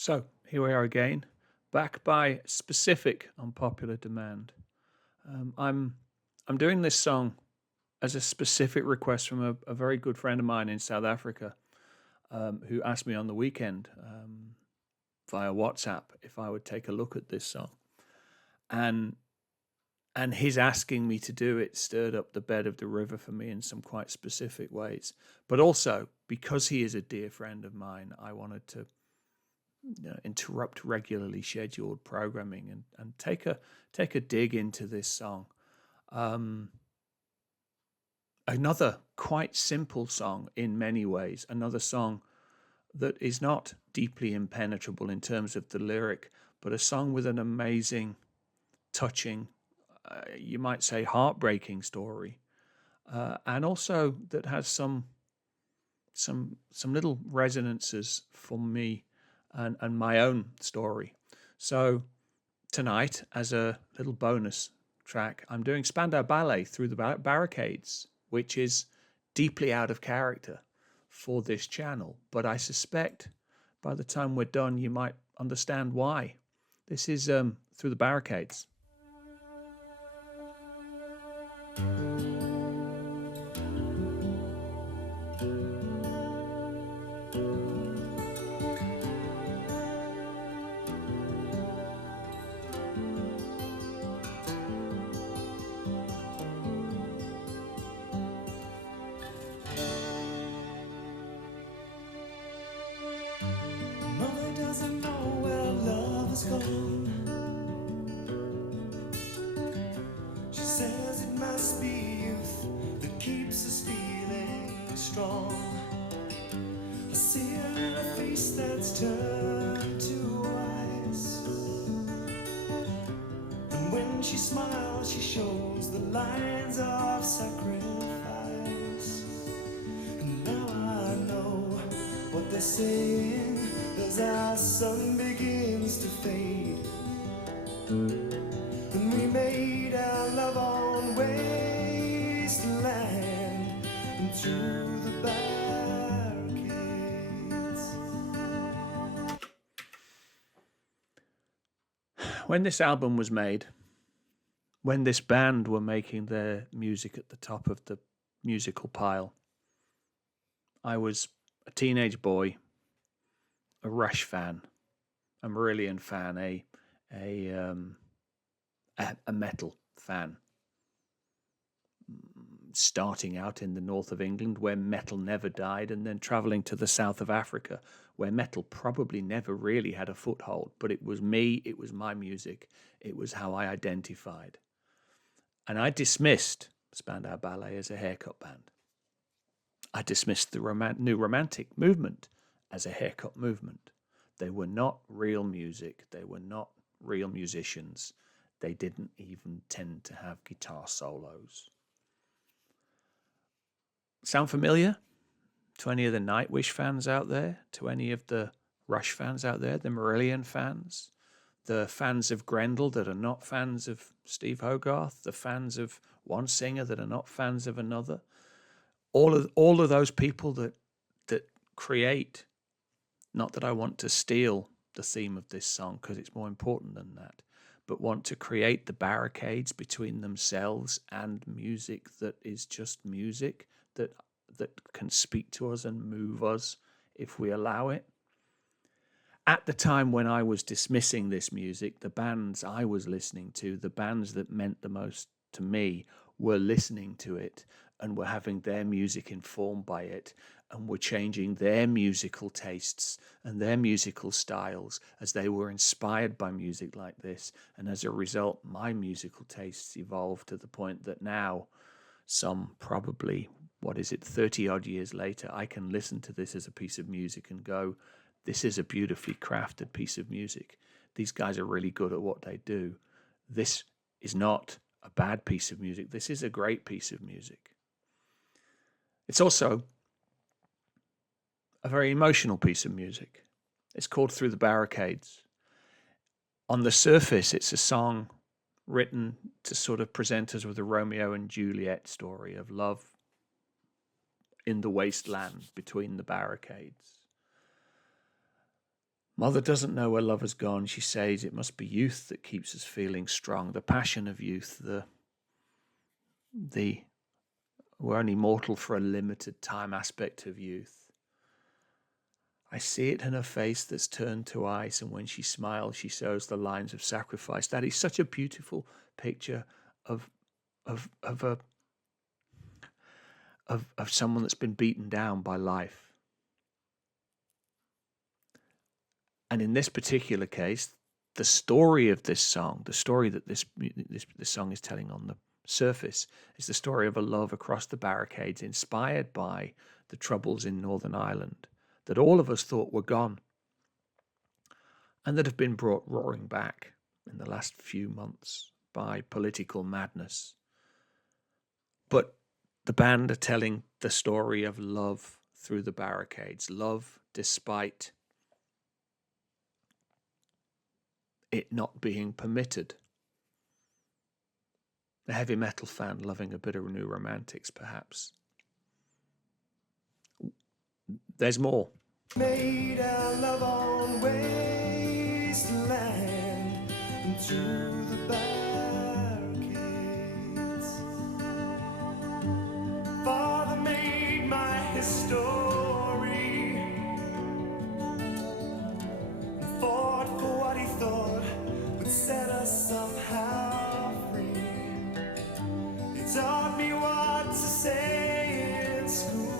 So here we are again, back by specific unpopular demand. I'm doing this song as a specific request from a very good friend of mine in South Africa, who asked me on the weekend via WhatsApp if I would take a look at this song, and his asking me to do it stirred up the bed of the river for me in some quite specific ways. But also because he is a dear friend of mine, I wanted to interrupt regularly scheduled programming and take a dig into this song. Um, Another quite simple song in many ways. Another song that is not deeply impenetrable in terms of the lyric, but a song with an amazing, touching, you might say, heartbreaking story, and also that has some little resonances for me and my own story. So tonight, as a little bonus track, I'm doing Spandau Ballet through the Barricades, which is deeply out of character for this channel. But I suspect by the time we're done, you might understand why. This is Through the Barricades. Mother doesn't know where love has gone. She says it must be youth that keeps us feeling strong. I see her in a face that's turned to ice, and when she smiles she shows the lines of sacrifice. And now I know what they're saying as our sun begins to fade, and we made our love on wasteland and through the barricades. When this album was made, when this band were making their music at the top of the musical pile, I was a teenage boy, a Rush fan, a Marillion fan, a metal fan, starting out in the north of England where metal never died, and then traveling to the south of Africa where metal probably never really had a foothold. But it was me, it was my music, it was how I identified. And I dismissed Spandau Ballet as a haircut band. I dismissed the new romantic movement as a haircut movement. They were not real music. They were not real musicians. They didn't even tend to have guitar solos. Sound familiar to any of the Nightwish fans out there? To any of the Rush fans out there? The Marillion fans? The fans of Grendel that are not fans of Steve Hogarth? The fans of one singer that are not fans of another? All of those people that create, not that I want to steal the theme of this song because it's more important than that, but want to create the barricades between themselves and music that is just music that can speak to us and move us if we allow it. At the time when I was dismissing this music, the bands I was listening to, the bands that meant the most to me, were listening to it and were having their music informed by it and were changing their musical tastes and their musical styles as they were inspired by music like this. And as a result, my musical tastes evolved to the point that now, some probably, 30 odd years later, I can listen to this as a piece of music and go, this is a beautifully crafted piece of music. These guys are really good at what they do. This is not a bad piece of music. This is a great piece of music. It's also a very emotional piece of music. It's called Through the Barricades. On the surface, it's a song written to sort of present us with a Romeo and Juliet story of love in the wasteland between the barricades. Mother doesn't know where love has gone. She says it must be youth that keeps us feeling strong. The passion of youth, the we're only mortal for a limited time aspect of youth. I see it in her face that's turned to ice, and when she smiles, she shows the lines of sacrifice. That is such a beautiful picture of someone that's been beaten down by life. And in this particular case, the story of this song, the story that this song is telling on the surface, is the story of a love across the barricades, inspired by the troubles in Northern Ireland that all of us thought were gone, and that have been brought roaring back in the last few months by political madness. But the band are telling the story of love through the barricades, love despite it not being permitted. A heavy metal fan loving a bit of New Romantics, perhaps. There's more. Made our love on wasteland into the barricades. Father made my history, fought for what he thought would set us somehow free. He taught me what to say in school.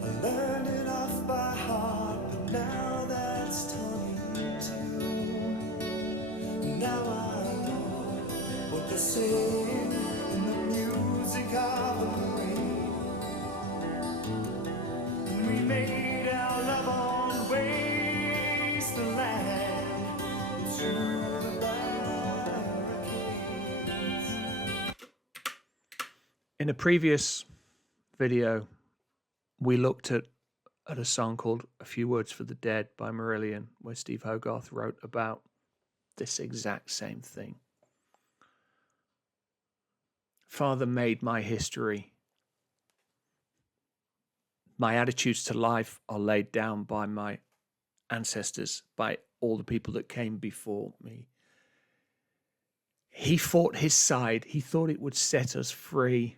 I learned it off by heart, but now that's 22. Now I know what they're saying in the music of the rain. And we made our love on wasteland to the barricades. In a previous video, we looked at a song called A Few Words for the Dead by Reilly, where Steve Hogarth wrote about this exact same thing. Father made my history. My attitudes to life are laid down by my ancestors, by all the people that came before me. He fought his side. He thought it would set us free.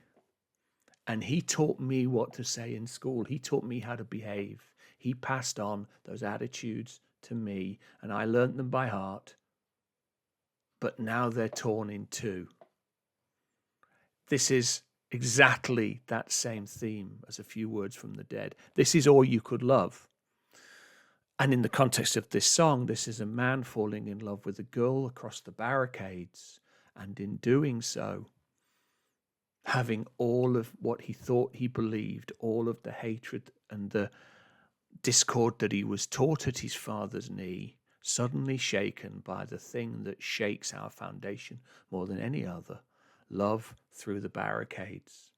And he taught me what to say in school. He taught me how to behave. He passed on those attitudes to me, and I learnt them by heart. But now they're torn in two. This is exactly that same theme as A Few Words from the Dead. This is all you could love. And in the context of this song, this is a man falling in love with a girl across the barricades, and in doing so, having all of what he thought he believed, all of the hatred and the discord that he was taught at his father's knee, suddenly shaken by the thing that shakes our foundation more than any other, love through the barricades.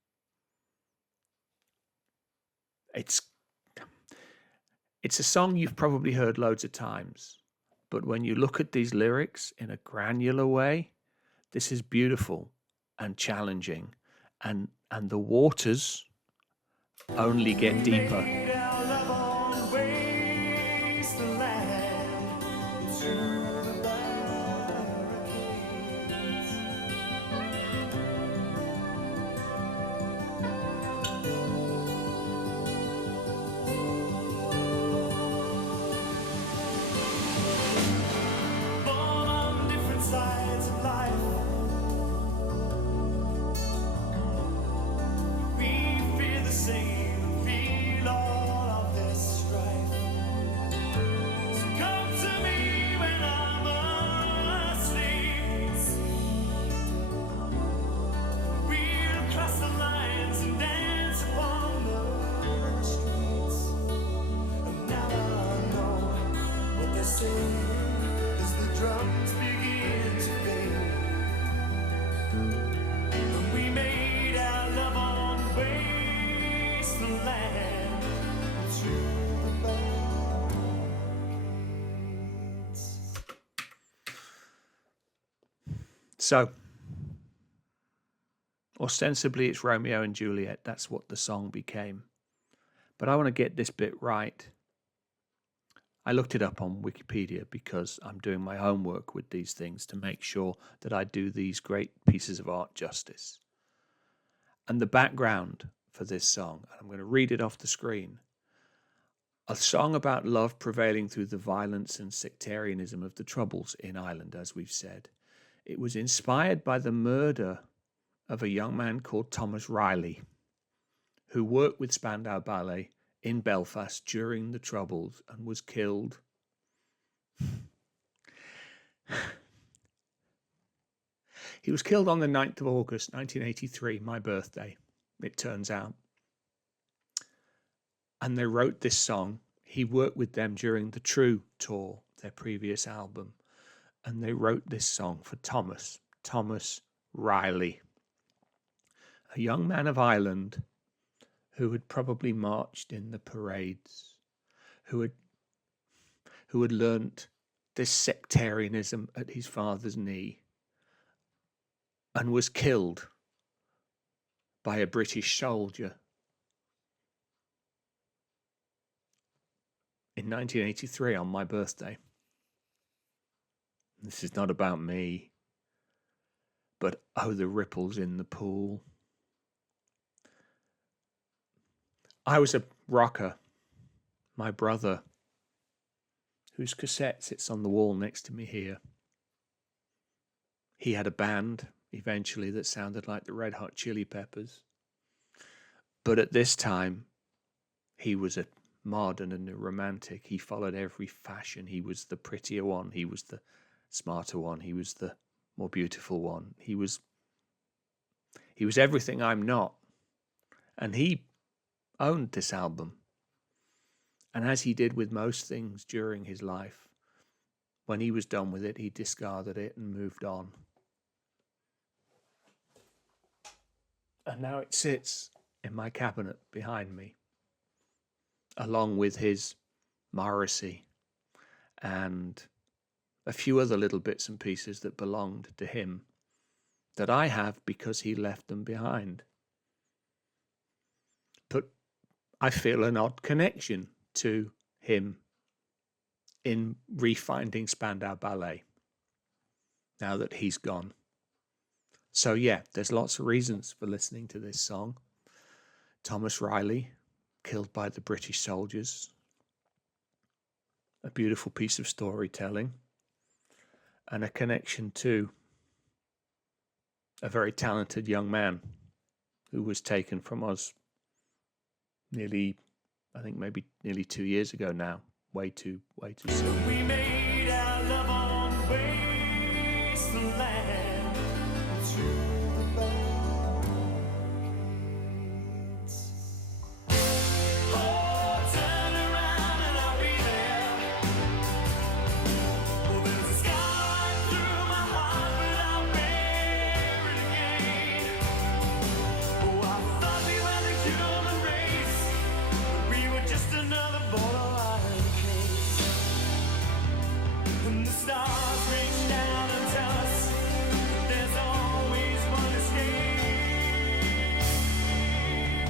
It's a song you've probably heard loads of times, but when you look at these lyrics in a granular way, this is beautiful and challenging. And the waters only get deeper. Made our love on wasteland to the barricades. Born on different sides of life, we fear the same, feel all of this strife. So come to me when I'm asleep. We'll cross the lines and dance upon the streets. And now I know what they're saying as the drums begin to fade. And we made our love on wasteland to the barricades. So, ostensibly it's Romeo and Juliet. That's what the song became. But I want to get this bit right. I looked it up on Wikipedia because I'm doing my homework with these things to make sure that I do these great pieces of art justice. And the background for this song, I'm going to read it off the screen. A song about love prevailing through the violence and sectarianism of the Troubles in Ireland, as we've said. It was inspired by the murder of a young man called Thomas Reilly, who worked with Spandau Ballet in Belfast during the Troubles and was killed. He was killed on the 9th of August, 1983, my birthday, it turns out. And they wrote this song. He worked with them during the True tour, their previous album. And they wrote this song for Thomas Reilly, a young man of Ireland who had probably marched in the parades, who had learnt this sectarianism at his father's knee, and was killed by a British soldier in 1983 on my birthday. This is not about me, but oh, the ripples in the pool. I was a rocker. My brother, whose cassette sits on the wall next to me here, he had a band eventually that sounded like the Red Hot Chili Peppers. But at this time, he was a modern and a romantic. He followed every fashion. He was the prettier one. He was the smarter one. He was the more beautiful one. He was everything I'm not. And he owned this album. And as he did with most things during his life, when he was done with it, he discarded it and moved on. And now it sits in my cabinet behind me, along with his Morrissey and a few other little bits and pieces that belonged to him that I have because he left them behind. But I feel an odd connection to him in refinding Spandau Ballet now that he's gone. So yeah, there's lots of reasons for listening to this song. Thomas Reilly, killed by the British soldiers. A beautiful piece of storytelling. And a connection to a very talented young man who was taken from us nearly 2 years ago now. Way too soon. We made our love on the wasteland through the barricades. Oh, turn around and I'll be there. Oh, there's a scar through my heart, but I'll bear it again. Oh, I thought we were the human race, but we were just another borderline case. And the stars reach down and tell us that there's always one escape.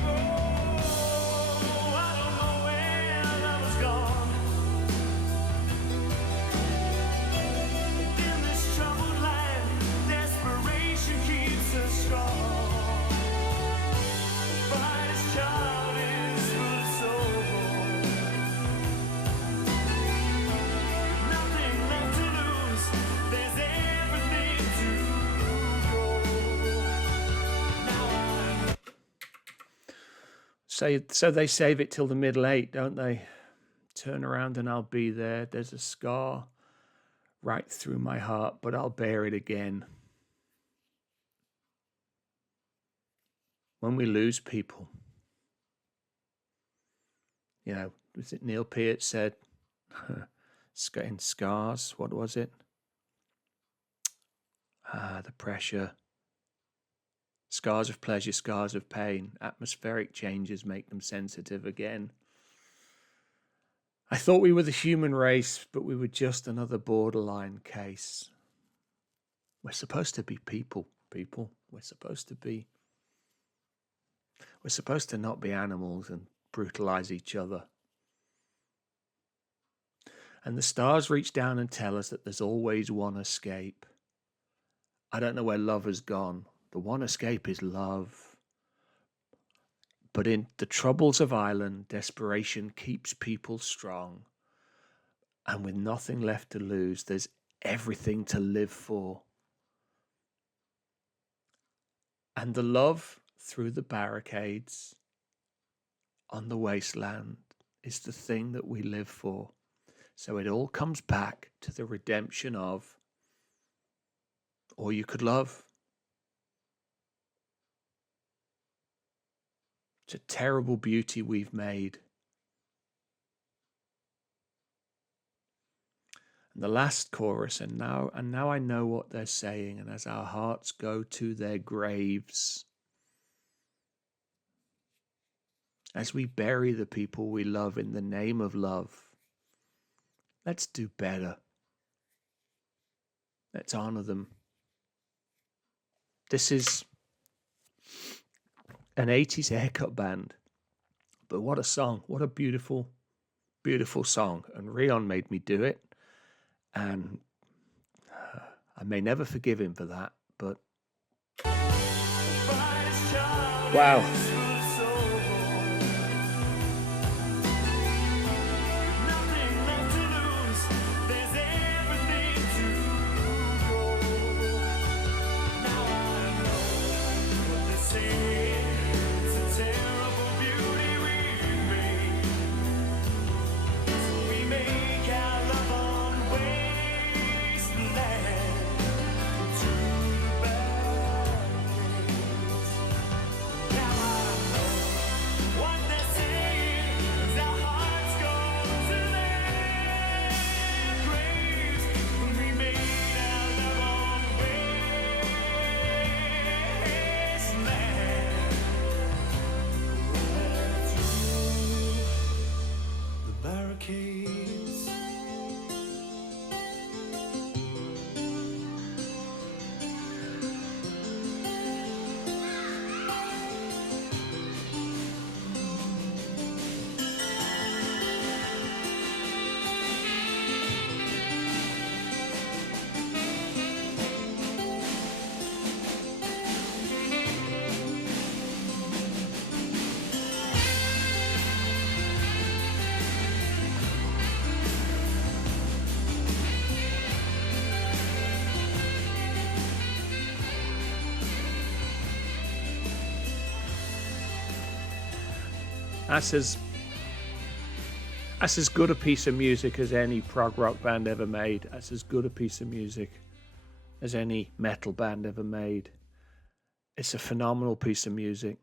Oh, I don't know where love has gone. In this troubled land, desperation keeps us strong. The brightest child is full of soul. Nothing left to lose. There's everything to go. Now So they save it till the middle 8, don't they? Turn around and I'll be there. There's a scar right through my heart, but I'll bear it again. When we lose people, was it Neil Peart said, in Scars, what was it? The pressure. Scars of pleasure, scars of pain. Atmospheric changes make them sensitive again. I thought we were the human race, but we were just another borderline case. We're supposed to be people. We're supposed to not be animals and brutalize each other. And the stars reach down and tell us that there's always one escape. I don't know where love has gone. The one escape is love. But in the troubles of Ireland, desperation keeps people strong. And with nothing left to lose, there's everything to live for. And the love through the barricades on the wasteland is the thing that we live for. So it all comes back to the redemption of all you could love. It's a terrible beauty we've made. And the last chorus, and now I know what they're saying, and as our hearts go to their graves, as we bury the people we love in the name of love, let's do better. Let's honor them. This is an 80s haircut band, but what a song. What a beautiful, beautiful song. And Rion made me do it. And I may never forgive him for that, but wow. Barricades. That's as good a piece of music as any prog rock band ever made. That's as good a piece of music as any metal band ever made. It's a phenomenal piece of music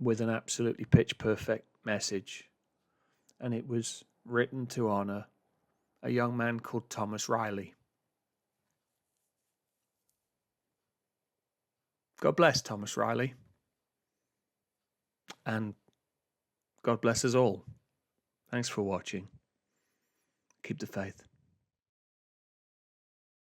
with an absolutely pitch perfect message. And it was written to honor a young man called Thomas Reilly. God bless Thomas Reilly. And God bless us all. Thanks for watching. Keep the faith.